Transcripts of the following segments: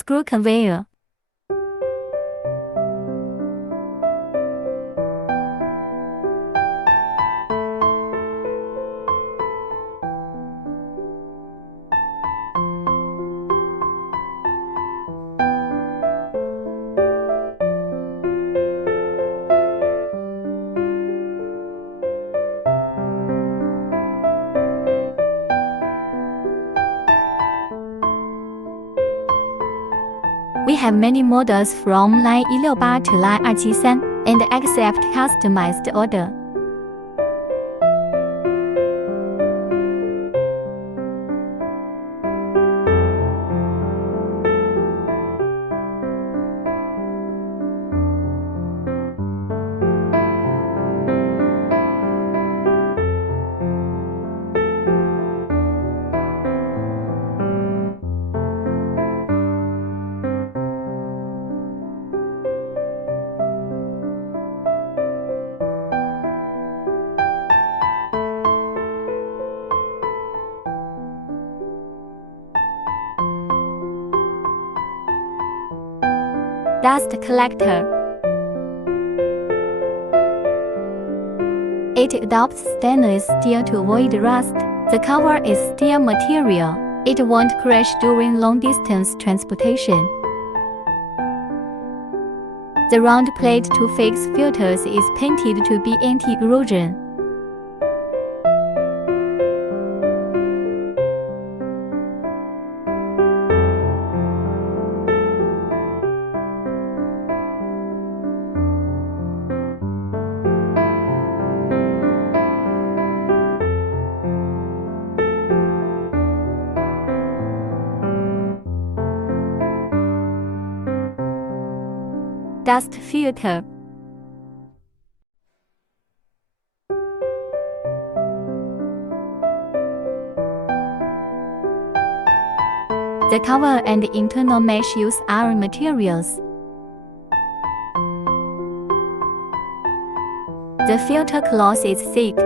Screw conveyor. We have many models from line 168to line 273 and accept customized order. Dust collector. It adopts stainless steel to avoid rust. The cover is steel material. It won't crash during long-distance transportation. The round plate to fix filters is painted to be anti-erosion. Dust filter. The cover and internal mesh use iron materials. The filter cloth is thick.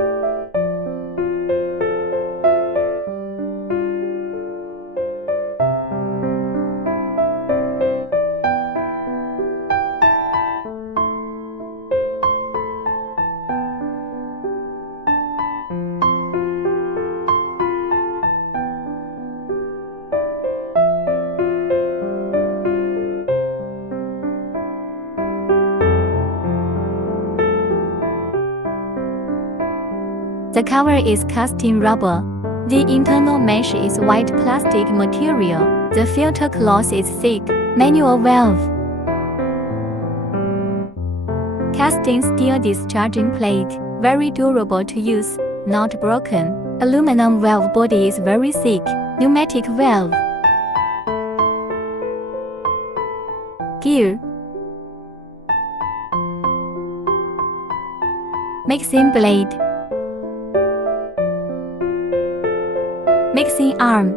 The cover is cast in rubber. The internal mesh is white plastic material. The filter cloth is thick. Manual valve. Casting steel discharging plate. Very durable to use, not broken. Aluminum valve body is very thick. Pneumatic valve. Gear. Mixing blade. Mixing arm.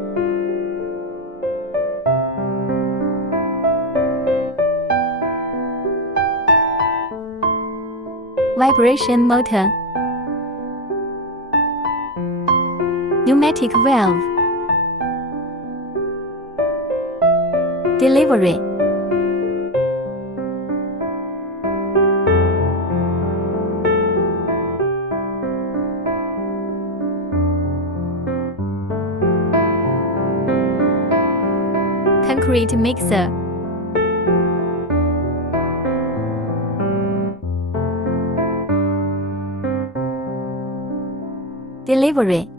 Vibration motor. Pneumatic valve. Delivery. Concrete mixer. Delivery.